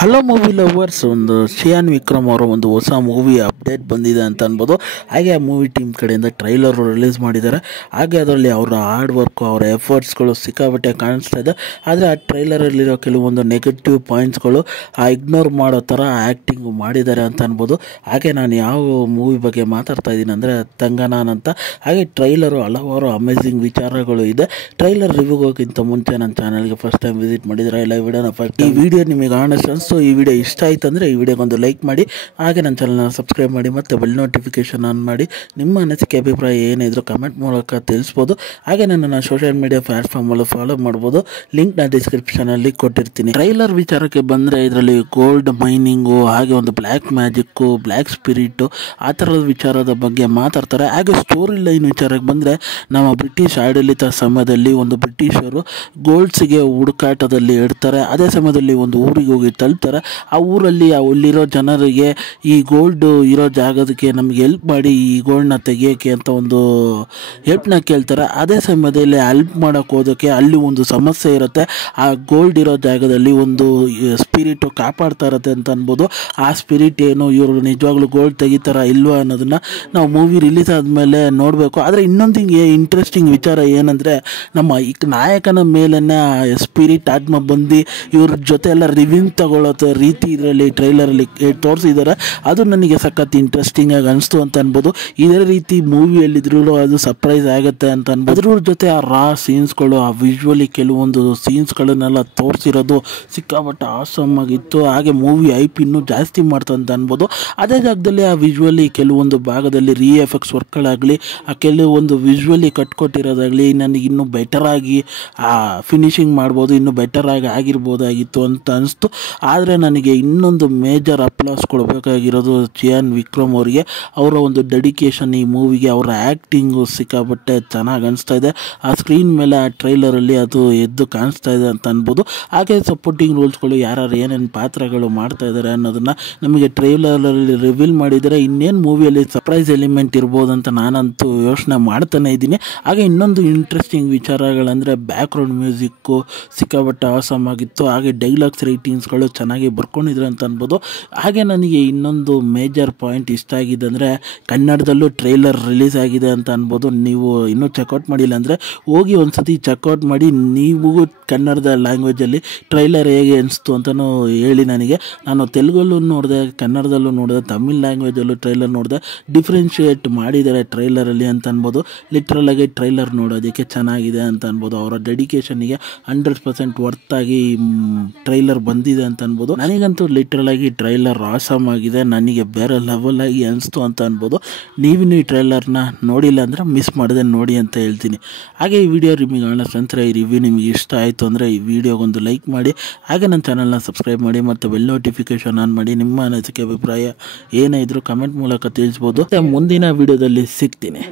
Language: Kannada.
ಹಲೋ ಮೂವಿ ಲವರ್ಸ್, ಒಂದು ಶಿಯಾನ್ ವಿಕ್ರಮ್ ಅವರ ಒಂದು ಹೊಸ ಮೂವಿ ಅಪ್ಡೇಟ್ ಬಂದಿದೆ ಅಂತ ಅನ್ಬೋದು. ಹಾಗೆ ಆ ಮೂವಿ ಟೀಮ್ ಕಡೆಯಿಂದ ಟ್ರೈಲರ್ ರಿಲೀಸ್ ಮಾಡಿದ್ದಾರೆ. ಹಾಗೆ ಅದರಲ್ಲಿ ಅವರ ಹಾರ್ಡ್ ವರ್ಕು, ಅವರ ಎಫರ್ಟ್ಸ್ಗಳು ಸಿಕ್ಕಾಬಟ್ಟೆ ಕಾಣಿಸ್ತಾ ಇದೆ. ಆದರೆ ಆ ಟ್ರೈಲರಲ್ಲಿರೋ ಕೆಲವೊಂದು ನೆಗೆಟಿವ್ ಪಾಯಿಂಟ್ಸ್ಗಳು ಇಗ್ನೋರ್ ಮಾಡೋ ಥರ ಆ್ಯಕ್ಟಿಂಗ್ ಮಾಡಿದ್ದಾರೆ ಅಂತ ಅನ್ಬೋದು. ಹಾಗೆ ನಾನು ಯಾವ ಮೂವಿ ಬಗ್ಗೆ ಮಾತಾಡ್ತಾ ಇದ್ದೀನಿ ಅಂದರೆ ತಂಗನಾನ್ ಅಂತ. ಹಾಗೆ ಟ್ರೈಲರು ಹಲವಾರು ಅಮೇಝಿಂಗ್ ವಿಚಾರಗಳು ಇದೆ. ಟ್ರೈಲರ್ ರಿವ್ಯೂಗೋಕ್ಕಿಂತ ಮುಂಚೆ ನನ್ನ ಚಾನಲ್ಗೆ ಫಸ್ಟ್ ಟೈಮ್ ವಿಸಿಟ್ ಮಾಡಿದರೆ ಇಲ್ಲ ವಿಡಿಯೋನ ಫಸ್ಟ್ ಈ ವಿಡಿಯೋ ನಿಮಗೆ ಆನೆಸ್ಟ್ ಈ ವಿಡಿಯೋ ಇಷ್ಟ ಆಯಿತು ಅಂದರೆ ಈ ವಿಡಿಯೋಗೊಂದು ಲೈಕ್ ಮಾಡಿ, ಹಾಗೆ ನನ್ನ ಚಾನಲ್ನ ಸಬ್ಸ್ಕ್ರೈಬ್ ಮಾಡಿ ಮತ್ತು ಬೆಲ್ ನೋಟಿಫಿಕೇಶನ್ ಆನ್ ಮಾಡಿ. ನಿಮ್ಮ ಅನಿಸಿಕೆ ಅಭಿಪ್ರಾಯ ಏನಿದ್ರು ಕಮೆಂಟ್ ಮೂಲಕ ತಿಳಿಸ್ಬೋದು. ಹಾಗೆ ನನ್ನನ್ನು ಸೋಷಿಯಲ್ ಮೀಡಿಯಾ ಪ್ಲಾಟ್ಫಾರ್ಮಲ್ಲೂ ಫಾಲೋ ಮಾಡ್ಬೋದು. ಲಿಂಕ್ನ ಡಿಸ್ಕ್ರಿಪ್ಷನಲ್ಲಿ ಕೊಟ್ಟಿರ್ತೀನಿ. ಟ್ರೈಲರ್ ವಿಚಾರಕ್ಕೆ ಬಂದರೆ ಇದರಲ್ಲಿ ಗೋಲ್ಡ್ ಮೈನಿಂಗು, ಹಾಗೆ ಒಂದು ಬ್ಲ್ಯಾಕ್ ಮ್ಯಾಜಿಕ್ಕು, ಬ್ಲ್ಯಾಕ್ ಸ್ಪಿರಿಟು, ಆ ಥರದ ವಿಚಾರದ ಬಗ್ಗೆ ಮಾತಾಡ್ತಾರೆ. ಹಾಗೆ ಸ್ಟೋರಿ ಲೈನ್ ವಿಚಾರಕ್ಕೆ ಬಂದರೆ ನಮ್ಮ ಬ್ರಿಟಿಷ್ ಆಡಳಿತ ಸಮಯದಲ್ಲಿ ಒಂದು ಬ್ರಿಟಿಷರು ಗೋಲ್ಡ್ಸಿಗೆ ಹುಡುಕಾಟದಲ್ಲಿ ಇಡ್ತಾರೆ. ಅದೇ ಸಮಯದಲ್ಲಿ ಒಂದು ಊರಿಗೆ ಹೋಗಿ ತಲುಪ್ತಾರೆ. ಆ ಊರಲ್ಲಿ ಅಲ್ಲಿರೋ ಜನರಿಗೆ ಈ ಗೋಲ್ಡ್ ಇರೋ ಜಾಗದಕ್ಕೆ ನಮಗೆ ಹೆಲ್ಪ್ ಮಾಡಿ, ಈ ಗೋಲ್ಡ್ನ ತೆಗಿಯೋಕ್ಕೆ ಅಂತ ಒಂದು ಹೆಲ್ಪ್ನ ಕೇಳ್ತಾರೆ. ಅದೇ ಸಮಯದಲ್ಲಿ ಹೆಲ್ಪ್ ಮಾಡೋಕ್ಕೆ ಹೋದಕ್ಕೆ ಅಲ್ಲಿ ಒಂದು ಸಮಸ್ಯೆ ಇರುತ್ತೆ. ಆ ಗೋಲ್ಡ್ ಇರೋ ಜಾಗದಲ್ಲಿ ಒಂದು ಸ್ಪಿರಿಟು ಕಾಪಾಡ್ತಾ ಇರುತ್ತೆ ಅಂತ ಅನ್ಬೋದು. ಆ ಸ್ಪಿರಿಟ್ ಏನು, ಇವರು ನಿಜವಾಗ್ಲೂ ಗೋಲ್ಡ್ ತೆಗಿತಾರ ಇಲ್ವಾ ಅನ್ನೋದನ್ನು ನಾವು ಮೂವಿ ರಿಲೀಸ್ ಆದಮೇಲೆ ನೋಡಬೇಕು. ಆದರೆ ಇನ್ನೊಂದು ಇಂಟ್ರೆಸ್ಟಿಂಗ್ ವಿಚಾರ ಏನಂದರೆ, ನಮ್ಮ ಈ ನಾಯಕನ ಮೇಲೇ ಸ್ಪಿರಿಟ್ ಆತ್ಮ ಬಂದು ಇವ್ರ ಜೊತೆ ಎಲ್ಲ ರಿವ್ಯೂನ್ ತಗೊಳ್ಳೋ ರೀತಿ ಇದರಲ್ಲಿ ಟ್ರೈಲರಲ್ಲಿ ತೋರಿಸಿದ್ದಾರೆ. ಅದು ನನಗೆ ಸಖತ್ ಇಂಟ್ರೆಸ್ಟಿಂಗ್ ಆಗಿ ಅನಿಸ್ತು ಅಂತ ಅನ್ಬೋದು. ಇದೇ ರೀತಿ ಮೂವಿಯಲ್ಲಿದ್ರೂ ಅದು ಸರ್ಪ್ರೈಸ್ ಆಗುತ್ತೆ ಅಂತ ಅನ್ಬೋದು. ಅದ್ರ ಜೊತೆ ಆ ರಾ ಸೀನ್ಸ್ಗಳು, ಆ ವಿಜುವಲಿ ಕೆಲವೊಂದು ಸೀನ್ಸ್ಗಳನ್ನೆಲ್ಲ ತೋರಿಸಿರೋದು ಸಿಕ್ಕಾಪಟ್ಟೆ ಆಸಮ್ ಆಗಿತ್ತು. ಹಾಗೆ ಮೂವಿ ಐಪ್ ಇನ್ನೂ ಜಾಸ್ತಿ ಮಾಡ್ತಂತ ಅನ್ಬೋದು. ಅದೇ ಜಾಗದಲ್ಲಿ ಆ ವಿಜುವಲಿ ಕೆಲವೊಂದು ಭಾಗದಲ್ಲಿ ಎಫೆಕ್ಟ್ಸ್ ವರ್ಕ್ಗಳಾಗಲಿ, ಆ ಕೆಲವೊಂದು ವಿಜುವಲಿ ಕಟ್ಕೊಟ್ಟಿರೋದಾಗಲಿ ನನಗೆ ಇನ್ನೂ ಬೆಟರಾಗಿ ಫಿನಿಶಿಂಗ್ ಮಾಡ್ಬೋದು, ಇನ್ನೂ ಬೆಟರಾಗಿ ಆಗಿರ್ಬೋದಾಗಿತ್ತು ಅಂತ ಅನಿಸ್ತು. ಆದರೆ ನನಗೆ ಇನ್ನೊಂದು ಮೇಜರ್ ಅಪ್ಲಾಸ್ ಕೊಡಬೇಕಾಗಿರೋದು ಶಿಯಾನ್ ವಿಕ್ರಮ್ ಅವರಿಗೆ. ಅವರ ಒಂದು ಡೆಡಿಕೇಶನ್ ಈ ಮೂವಿಗೆ, ಅವರ ಆ್ಯಕ್ಟಿಂಗು ಸಿಕ್ಕಾಬಟ್ಟೆ ಚೆನ್ನಾಗಿ ಅನಿಸ್ತಾ ಇದೆ. ಆ ಸ್ಕ್ರೀನ್ ಮೇಲೆ ಆ ಟ್ರೈಲರಲ್ಲಿ ಅದು ಎದ್ದು ಕಾಣಿಸ್ತಾ ಇದೆ ಅಂತ ಅನ್ಬೋದು. ಹಾಗೆ ಸಪೋರ್ಟಿಂಗ್ ರೋಲ್ಸ್ಗಳು ಯಾರು ಏನೇನು ಪಾತ್ರಗಳು ಮಾಡ್ತಾ ಇದ್ದಾರೆ ಅನ್ನೋದನ್ನು ನಮಗೆ ಟ್ರೈಲರಲ್ಲಿ ರಿವೀಲ್ ಮಾಡಿದರೆ ಇನ್ನೇನು ಮೂವಿಯಲ್ಲಿ ಸರ್ಪ್ರೈಸ್ ಎಲಿಮೆಂಟ್ ಇರ್ಬೋದು ಅಂತ ನಾನಂತೂ ಯೋಚನೆ ಮಾಡ್ತಾನೆ ಇದ್ದೀನಿ. ಹಾಗೆ ಇನ್ನೊಂದು ಇಂಟ್ರೆಸ್ಟಿಂಗ್ ವಿಚಾರಗಳಂದರೆ ಬ್ಯಾಕ್ಗ್ರೌಂಡ್ ಮ್ಯೂಸಿಕ್ಕು ಸಿಕ್ಕಾಬಟ್ಟೆ ಆಸಮ್ ಆಗಿತ್ತು. ಹಾಗೆ ಡೈಲಾಗ್ಸ್ ರೈಟಿಂಗ್ಸ್ಗಳು ಚೆನ್ನಾಗಿ ಬರ್ಕೊಂಡಿದ್ರು ಅಂತ ಅನ್ಬೋದು. ಹಾಗೆ ನನಗೆ ಇನ್ನೊಂದು ಮೇಜರ್ ಪಾಯಿಂಟ್ ಇಷ್ಟ ಆಗಿದೆ ಅಂದರೆ, ಕನ್ನಡದಲ್ಲೂ ಟ್ರೈಲರ್ ರಿಲೀಸ್ ಆಗಿದೆ ಅಂತ ಅನ್ಬೋದು. ನೀವು ಇನ್ನೂ ಚೆಕ್ಔಟ್ ಮಾಡಿಲ್ಲ ಅಂದರೆ ಹೋಗಿ ಒಂದು ಸತಿ ಚೆಕ್ಔಟ್ ಮಾಡಿ. ನೀವು ಕನ್ನಡದ ಲ್ಯಾಂಗ್ವೇಜಲ್ಲಿ ಟ್ರೈಲರ್ ಹೇಗೆ ಅನಿಸ್ತು ಅಂತಲೂ ಹೇಳಿ ನನಗೆ. ನಾನು ತೆಲುಗಲ್ಲೂ ನೋಡಿದೆ, ಕನ್ನಡದಲ್ಲೂ ನೋಡಿದೆ, ತಮಿಳ್ ಲ್ಯಾಂಗ್ವೇಜಲ್ಲೂ ಟ್ರೈಲರ್ ನೋಡಿದೆ. ಡಿಫ್ರೆನ್ಷಿಯೇಟ್ ಮಾಡಿದ್ದಾರೆ ಟ್ರೈಲರಲ್ಲಿ ಅಂತ ಅನ್ಬೋದು. ಲಿಟ್ರಲಾಗಿ ಟ್ರೈಲರ್ ನೋಡೋದಕ್ಕೆ ಚೆನ್ನಾಗಿದೆ ಅಂತ ಅನ್ಬೋದು. ಅವರ ಡೆಡಿಕೇಶನ್ಗೆ 100% ವರ್ತಾಗಿ ಟ್ರೈಲರ್ ಬಂದಿದೆ ಅಂತ ಅನ್ಬೋದು. ನನಗಂತೂ ಲಿಟ್ರಲ್ ಆಗಿ ಟ್ರೈಲರ್ ಆಸಮ್ ಆಗಿದೆ, ನನಗೆ ಬೇರೆ ಲೆವೆಲ್ ಆಗಿ ಅನಿಸ್ತು ಅಂತ ಅನ್ಬೋದು. ನೀವಿನ್ನೂ ಈ ಟ್ರೈಲರ್ನ ನೋಡಿಲ್ಲ ಅಂದರೆ ಮಿಸ್ ಮಾಡದೆ ನೋಡಿ ಅಂತ ಹೇಳ್ತೀನಿ. ಹಾಗೆ ಈ ವಿಡಿಯೋ ನಿಮಗೆ ಕಾಣಿಸ್ತಂದ್ರೆ, ಈ ರಿವ್ಯೂ ನಿಮಗೆ ಇಷ್ಟ ಆಯಿತು ಅಂದರೆ ಈ ವಿಡಿಯೋಗೊಂದು ಲೈಕ್ ಮಾಡಿ, ಹಾಗೆ ನನ್ನ ಚಾನಲ್ನ ಸಬ್ಸ್ಕ್ರೈಬ್ ಮಾಡಿ ಮತ್ತು ಬೆಲ್ ನೋಟಿಫಿಕೇಶನ್ ಆನ್ ಮಾಡಿ. ನಿಮ್ಮ ಅನಿಸಿಕೆ ಅಭಿಪ್ರಾಯ ಏನೇ ಇದ್ರೂ ಕಮೆಂಟ್ ಮೂಲಕ ತಿಳಿಸ್ಬೋದು. ಮುಂದಿನ ವಿಡಿಯೋದಲ್ಲಿ ಸಿಗ್ತೀನಿ.